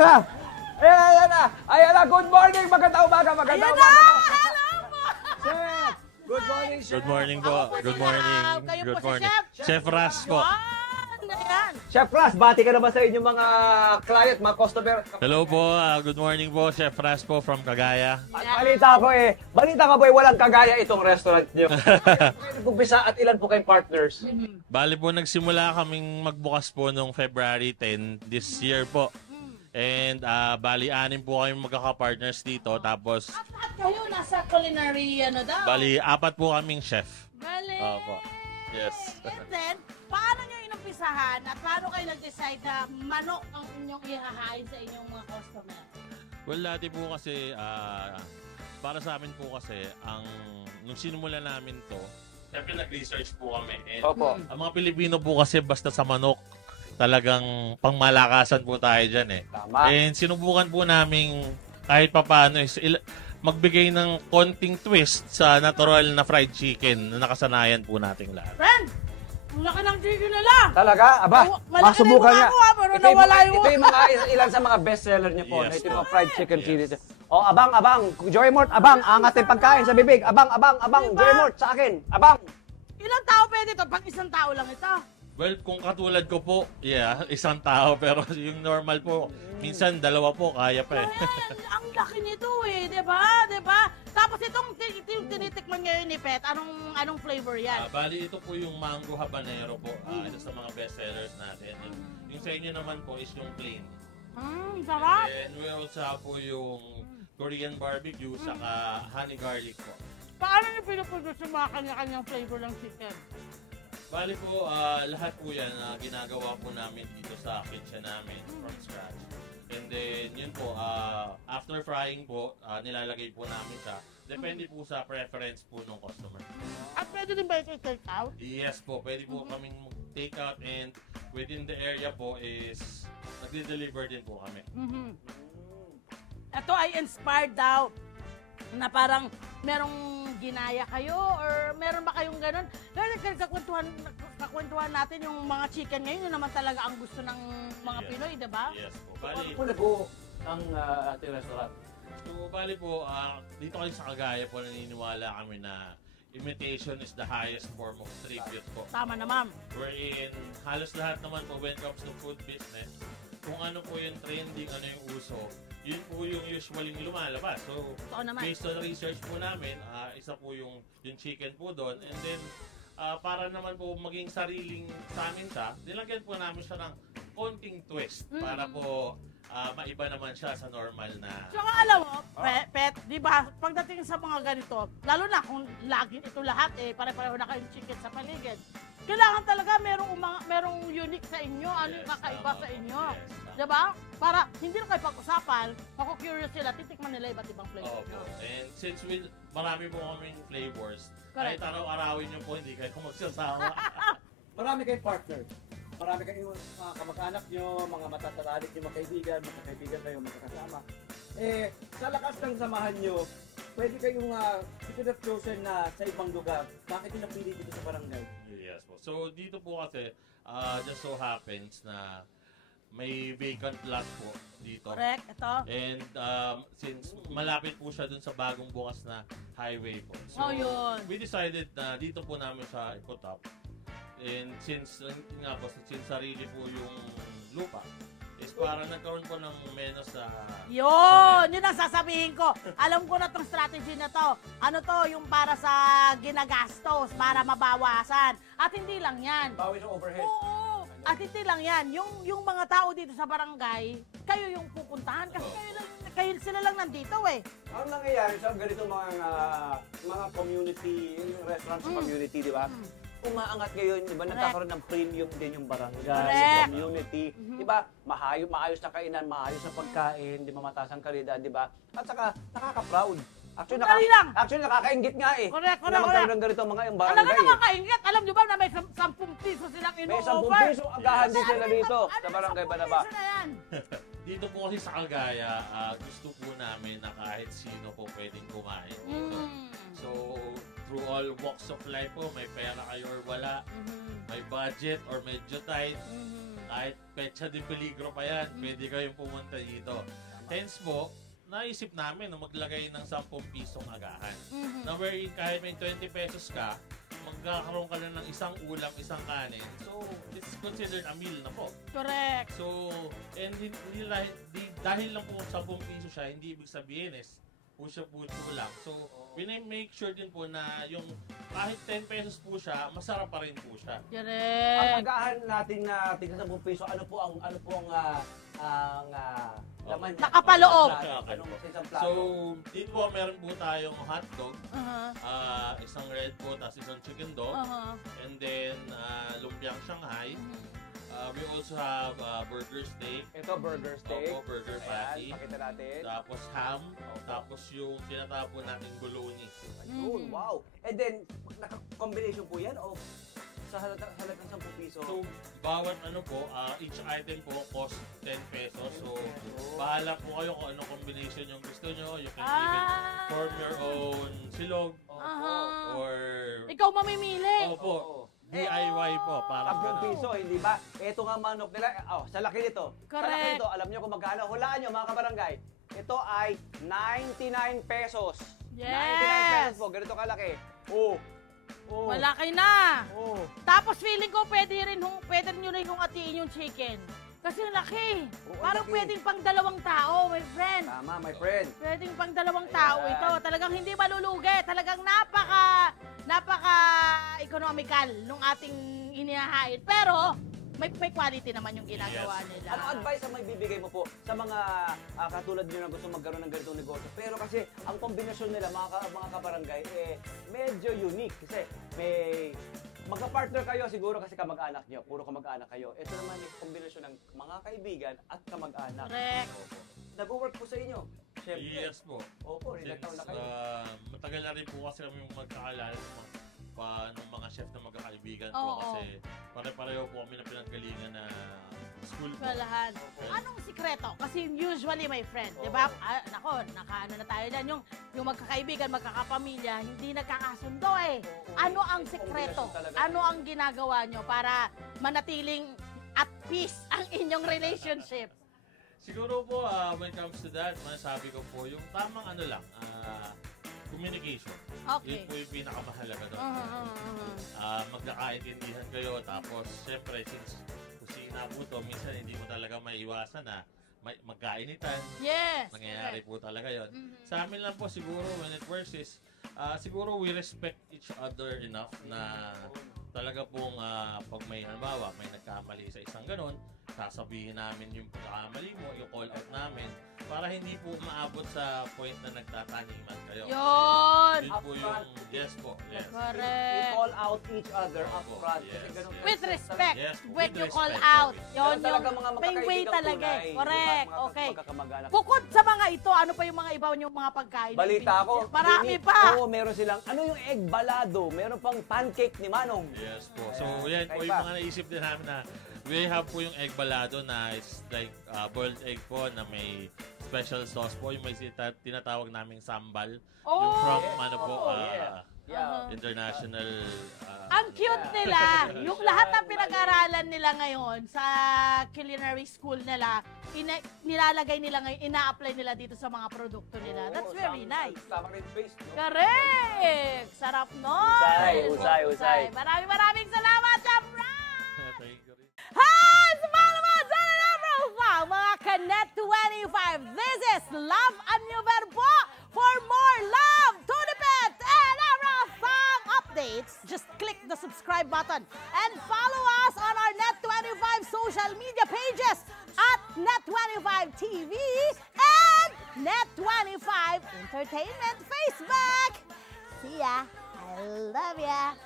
na. Ayan na. Ayan na. Good morning. Magandang umaga. Magandang umaga. Hello po! Chef. Good morning, Chef. Good morning po. Good morning. Kayo Good po si morning. Chef. Chef Ras po. Ayan. Chef Ras, bati ka naman sa inyong mga client, mga customer. Hello po. Good morning po. Chef Ras po from Cagaya. At balita ko walang kagaya itong restaurant niyo. Nag-umpisa at ilan po kayong partners? Bali po, nagsimula kaming magbukas po noong February 10 this year po. And bali, 6 po kami magkaka-partners dito. Tapos, At kayo nasa culinary daw? bali, 4 po kaming chef. Galing. Opo. Yes. And then, paano nyo inumpisahan at paano kayo nag-decide na manok ang inyong ihahain sa inyong mga customer? Well, dati po kasi, para sa amin po kasi, nung sinimula namin to, syempre nag-research po kami. And Opo. ang mga Pilipino po kasi basta sa manok, talagang pangmalakasan po tayo dyan eh. Tama. And sinubukan po namin kahit papaano magbigay ng konting twist sa natural na fried chicken na nakasanayan po nating lahat. Friend, ang laki ng chicken nila. Talaga? Aba, Malaki masubukan na niya. yung mukha ko, pero nawala yung Ito yung mga ilan sa mga bestseller niya po. Yes, Ito yung mga po. fried chicken Yes. series. Oh, abang. Joy Mort, abang. Angat yung pagkain sa bibig. Abang. Diba? Joy Mort, sa akin. Abang. Ilang tao pwede ito? Pang isang tao lang ito. Well, kung katulad ko po, isang tao. Pero yung normal po, minsan 2 po, kaya pa eh. Ayan, ang laki nito eh, di ba? Di ba? Tapos itong tinitikman ngayon ni Pet, anong flavor yan? Bali, ito po yung mango habanero po. Ito sa mga bestsellers natin. And yung sa inyo naman po is yung plain. Sarap. And we also have po yung Korean barbecue saka honey garlic po. Paano niyo pinuproduce yung mga kanya-kanyang flavor ng chicken? Bali po, lahat po yan ginagawa po namin dito sa kitchen namin from scratch. And then, yun po, after frying po, nilalagay po namin siya. Depende po sa preference po ng customer. At pwede din ba ito take out? Yes po, pwede po kaming take out and within the area po is nagde-deliver din po kami. Ito ay inspired daw na parang merong ginaya kayo or meron ba kayong ganun? Kaya kakwentuhan natin yung mga chicken ngayon, yun naman talaga ang gusto ng mga Pinoy, di ba? Yes po. Bali, Ano po ang ating restaurant? so, bali po, dito kayo sa Cagaya po naniniwala kami na imitation is the highest form of tribute po. Tama naman. Wherein halos lahat naman po when it comes to food business, kung ano po yung trending, ano yung uso, yun po yung usually lumalabas. So, Totoo naman. based on research po namin, isa po yung chicken po doon. And then, para naman po maging sariling sa amin siya, nilagyan po namin siya ng konting twist para po maiba naman siya sa normal na... So, alam mo, Pet, di ba, pagdating sa mga ganito, lalo na kung lagi ito lahat, pare-pareho na kayong chicken sa paligid, kailangan talaga merong unique sa inyo, ano yung kakaiba sa inyo. Di ba? Para hindi na kayo pag-usapan, curious sila, titikman nila iba't ibang flavor. Opo. And since marami po kaming flavors, Correct. kahit araw-arawin nyo po, hindi kayo magsasawa. Marami kayong partner. Marami kayong mga kamag-anak nyo, mga matatalalit nyo, mga kaibigan kayo, magkakasama. Sa lakas ng samahan nyo, pwede kayong you could have chosen na sa ibang lugar. Bakit yung napili dito sa barangay? Yes po. So dito po kasi, just so happens na may vacant lot po dito. Correct, ito. And since malapit po siya dun sa bagong bukas na highway po. So Yun. we decided na dito po namin siya i-put up. And since sarili po yung lupa, is para nagkaroon po ng menos sa... Yun ang sasabihin ko. Alam ko na tong strategy na to. Ano to, yung para sa ginagastos, para mabawasan. At hindi lang yan. Bawi sa overhead. Oo. At hindi lang yan. Yung mga tao dito sa barangay, kayo yung pupuntahan kasi kayo sila lang nandito eh. Ang nangyayari sa ganito mga community, yung restaurant sa community, di ba? Umaangat ngayon, di ba? Nagkakaroon ng premium din yung barangay, yung community. Di ba? Maayos na kainan, maayos na pagkain, di ba? Mataas ang kalidad, di ba? At saka, nakaka-proud. Actually, nakakaingit nga eh. Correct. Na magkaroon ng ganito mga yung barangay. Alam nga nakakaingit. Alam nyo ba na may 10 piso silang May ino-offer? 10 piso agahan din sila dito sa barangay Banaba. Ano 10 piso na yan? Dito po kasi sa Cagaya, gusto po namin na kahit sino po pwedeng kumain. So, through all walks of life po, may pera kayo or wala, may budget or medyo tight, kahit petsa de peligro pa yan, pwede kayong pumunta dito. Hence po, naisip namin na maglagay ng 10 pisong agahan. Na wherein kahit may 20 pesos ka, magkakaroon ka na ng isang ulam, isang kanin. So, it's considered a meal na po. Correct. So, and dahil lang po 10 piso siya, hindi ibig sabihin is pusyo lang. So, make sure din po na yung kahit 10 pesos po siya, masarap pa rin po siya. Ang Correct. agahan natin na tignan 10 piso, ano po ang laman niya? Nakapaloob. Anong sa isang plato? So, dito po meron po tayong hotdog, isang red po, tapos isang chicken dog, and then lumpiang Shanghai. We also have burger steak. Ito, burger steak. Opo, burger patty. Ayan, pakita natin. Tapos ham. Tapos yung tinatapon nating bologna. Ayun, wow. And then, naka-combination po yan o sa halagang 10 piso? So, bawat each item po cost 10 pesos. So, bahala po kayo kung anong combination yung gusto nyo. You can even form your own silog. Or... Ikaw mamimili. Opo. DIY po, para 10 piso, hindi ba? Ito nga manok nila, sa laki nito. Correct. Sa laki nito, alam niyo kung magkano? Hulaan niyo mga kabarangay. Ito ay 99 pesos. Yes. 99 pesos po, ganito kalaki. Oh. Malaki na. Oh. Tapos feeling ko pwede nyo rin hatiin yung chicken. Kasi laki. Oo, Parang laki. pwedeng pang 2 tao, my friend. Tama, my friend. Pwedeng pang 2 tao Ayan. ito. Talagang hindi malulugi. Talagang napaka-economical nung ating inihahain. Pero, may quality naman yung ginagawa nila. Ano advice ang may bibigay mo po sa mga katulad nyo na gusto magkaroon ng ganitong negosyo? Pero kasi ang kombinasyon nila, mga kabarangay, medyo unique. Kasi may magka-partner kayo siguro kasi kamag-anak nyo. Puro kamag-anak kayo. Ito naman yung kombinasyon ng mga kaibigan at kamag-anak. Correct. Nag-work po sa inyo. Siyempre. Yes po. Opo, ilang taon na kayo. Matagal na rin po kasi kami magkakalala ng mga chef na magkakaibigan po Oo. kasi pare-pareho po kami na pinanggalingan na school po. Eskwelahan. Anong sikreto? Kasi usually, my friend, di ba? Nakaano na tayo dyan. Yung magkakaibigan, magkakapamilya, hindi nagkakasundo eh. Ano ang sikreto? Ano ang ginagawa nyo para manatiling at peace ang inyong relationship? Siguro po, when it comes to that, masasabi ko po, yung tamang communication. Okay. Yun po yung pinakamahalaga doon. Magkakaintindihan kayo, tapos syempre, since kusina po to, minsan hindi mo talaga maiwasan na magkainitan. Yes. Nangyayari po talaga yon. Sa amin lang po siguro, when it works is, siguro we respect each other enough na talaga pong pag may halimbawa, may nagkamali sa isang ganun, sasabihin namin yung pagkakamali mo, yung call out namin, para hindi po maabot sa point na nagtataniman kayo. Yun! Yun po yung, yes po, yes. We Correct. call out each other up front. Yes, Kasi ganun yes. With respect. Yes, When with you call respect, out. always. Yun Pero talaga yung mga may way magkakaibigang talaga eh. tunay, Correct. mga Okay. magkakamag-anak. Bukod sa mga ito, ano pa yung mga iba yung mga pagkain? Balita ko. Marami unique. pa. Oo, meron silang, ano yung egg balado? Meron pang pancake ni Manong. Yes po. So, Ayan. yan po Kahit yung pa. mga naisip din namin na we have po yung egg balado na it's like boiled egg po na may special sauce po. Yung may tinatawag naming sambal. Yung from ano po, Yeah. international... Ang cute nila. Yung lahat ng pinag-aralan nila ngayon sa culinary school nila, nilalagay nila ngayon, ina-apply nila dito sa mga produkto nila. That's very nice. Tama rin face, no? Correct! Sarap nun! Usay. Maraming salamat, Jamra! Thank you rin. Hi! Sumama naman sa profile, mga Kanet 25. This is Love and New Verbo. For more love, Tunipet, and Arafang updates, just click the subscribe button and follow us on our Net25 social media pages at Net25 TV and Net25 Entertainment Facebook. See ya. I love ya.